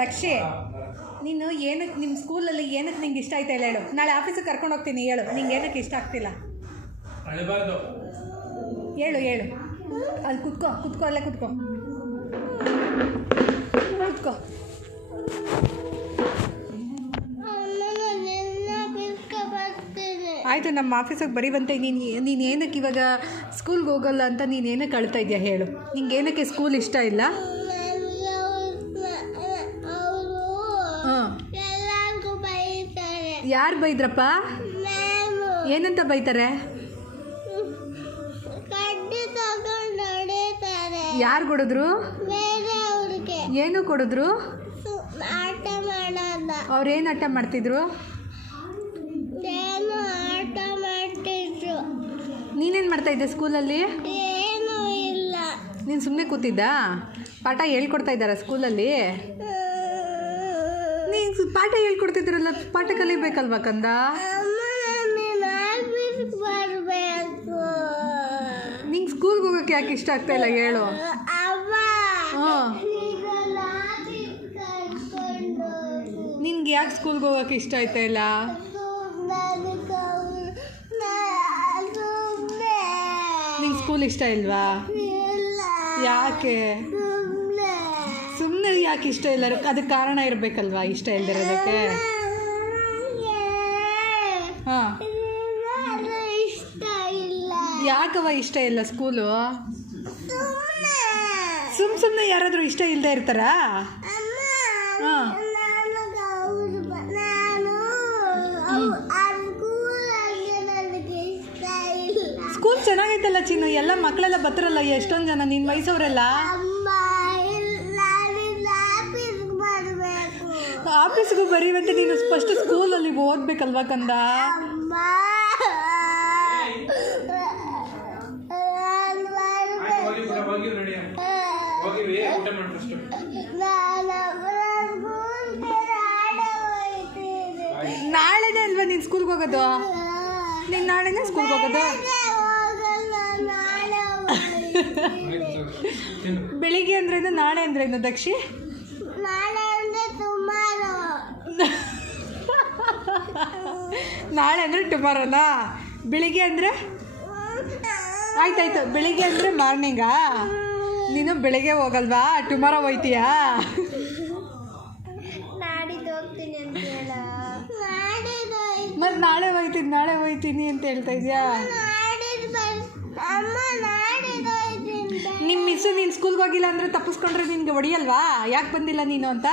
ದಕ್ಷಿ, ನೀನು ಏನಕ್ಕೆ ನಿಮ್ಮ ಸ್ಕೂಲಲ್ಲಿ ಏನಕ್ಕೆ ನಿಂಗೆ ಇಷ್ಟ ಆಯ್ತಾ ಇಲ್ಲ ಹೇಳು. ನಾಳೆ ಆಫೀಸಿಗೆ ಕರ್ಕೊಂಡು ಹೋಗ್ತೀನಿ, ಹೇಳು ನಿಂಗೆ ಏನಕ್ಕೆ ಇಷ್ಟ ಆಗ್ತಿಲ್ಲ ಹೇಳು. ಅಲ್ಲಿ ಕುತ್ಕೋ ಅಲ್ಲೇ ಕುತ್ಕೋ. ಆಯಿತು, ನಮ್ಮ ಆಫೀಸಿಗೆ ಬರೀವಂತೆ. ನೀನು ಏನಕ್ಕೆ ಇವಾಗ ಸ್ಕೂಲ್ಗೆ ಹೋಗಲ್ಲ ಅಂತ ನೀನು ಏನಕ್ಕೆ ಅಳ್ತಾ ಇದೆಯಾ ಹೇಳು. ನಿಂಗೆ ಏನಕ್ಕೆ ಸ್ಕೂಲ್ ಇಷ್ಟ ಇಲ್ಲ? ಹಾಂ, ಯಾರು ಬೈದ್ರಪ್ಪ? ಏನಂತ ಬೈತಾರೆ? ಯಾರು ಕೊಡಿದ್ರು? ಏನು ಕೊಡಿದ್ರು? ಅವ್ರೇನು ಆಟ ಮಾಡ್ತಿದ್ರು? ನೀನೇನು ಮಾಡ್ತಾಯಿದ್ದೆ ಸ್ಕೂಲಲ್ಲಿ? ಏನೂ ಇಲ್ಲ. ನೀನು ಸುಮ್ಮನೆ ಕೂತಿದ್ದಾ? ಪಾಠ ಹೇಳ್ಕೊಡ್ತಾ ಇದ್ದಾರಾ ಸ್ಕೂಲಲ್ಲಿ? ನೀನು ಪಾಠ ಹೇಳ್ಕೊಡ್ತಿದ್ರಲ್ಲ, ಪಾಠ ಕಲಿಬೇಕಲ್ವಾ ಕಂದ? ನಿಂಗೆ ಸ್ಕೂಲ್ಗೆ ಹೋಗೋಕ್ಕೆ ಯಾಕೆ ಇಷ್ಟ ಆಗ್ತಾ ಇಲ್ಲ ಹೇಳು. ಹಾಂ, ನಿನ್ಗೆ ಯಾಕೆ ಸ್ಕೂಲ್ಗೆ ಹೋಗೋಕ್ಕೆ ಇಷ್ಟ ಆಯ್ತಾ ಇಲ್ಲ? ನಿಂಗೆ ಸ್ಕೂಲ್ ಇಷ್ಟ ಇಲ್ವಾ? ಯಾಕೆ? ಸುಮ್ಮನೆ ಯಾಕೆ ಇಷ್ಟ ಇಲ್ಲ? ಅದಕ್ಕೆ ಕಾರಣ ಇರಬೇಕಲ್ವಾ ಇಷ್ಟ ಇಲ್ದಿರೋದಕ್ಕೆ? ಹಾಂ, ಯಾಕವ ಇಷ್ಟ ಇಲ್ಲ ಸ್ಕೂಲು? ಸುಮ್ಮನೆ ಯಾರಾದರೂ ಇಷ್ಟ ಇಲ್ಲದೆ ಇರ್ತಾರಾ? ಹಾಂ, ಸ್ಕೂಲ್ ಚೆನ್ನಾಗೈತಲ್ಲ ಚಿನ್ನು, ಎಲ್ಲ ಮಕ್ಕಳೆಲ್ಲ ಬರ್ತಾರಲ್ಲ ಎಷ್ಟೊಂದು ಜನ ನಿನ್ನ ವಯಸ್ಸವರೆಲ್ಲ. ಆಫೀಸ್ಗೂ ಬರೀವಂತೆ, ನೀನು ಫಸ್ಟ್ ಸ್ಕೂಲಲ್ಲಿ ಓದ್ಬೇಕಲ್ವಾ ಕಂದ? ನಾಳೆನೇ ಅಲ್ವಾ ನೀನು ಸ್ಕೂಲ್ಗೆ ಹೋಗೋದು? ನೀನು ನಾಳೆನೇ ಸ್ಕೂಲ್ಗೆ ಹೋಗೋದು? ಬೆಳಿಗ್ಗೆ ಅಂದ್ರೇನು, ನಾಳೆ ಅಂದ್ರೇನು ದಕ್ಷಿ? ನಾಳೆ ಅಂದರೆ ಟುಮಾರೋನಾ? ಬೆಳಿಗ್ಗೆ ಅಂದರೆ? ಆಯ್ತಾಯ್ತು, ಬೆಳಿಗ್ಗೆ ಅಂದರೆ ಮಾರ್ನಿಂಗಾ? ನೀನು ಬೆಳಿಗ್ಗೆ ಹೋಗಲ್ವಾ? ಟುಮಾರೋ ಹೋಯ್ತೀಯಾ? ಮತ್ತು ನಾಳೆ ಹೋಯ್ತೀನಿ ಅಂತ ಹೇಳ್ತಾ ಇದೆಯಾ? ನಿಮ್ಮ ಮಿಸ್ಸು ನೀನು ಸ್ಕೂಲ್ಗೆ ಹೋಗಿಲ್ಲ ಅಂದರೆ ತಪ್ಪಿಸ್ಕೊಂಡ್ರೆ ನಿನಗೆ ಹೊಡಿಯಲ್ವಾ? ಯಾಕೆ ಬಂದಿಲ್ಲ ನೀನು ಅಂತ?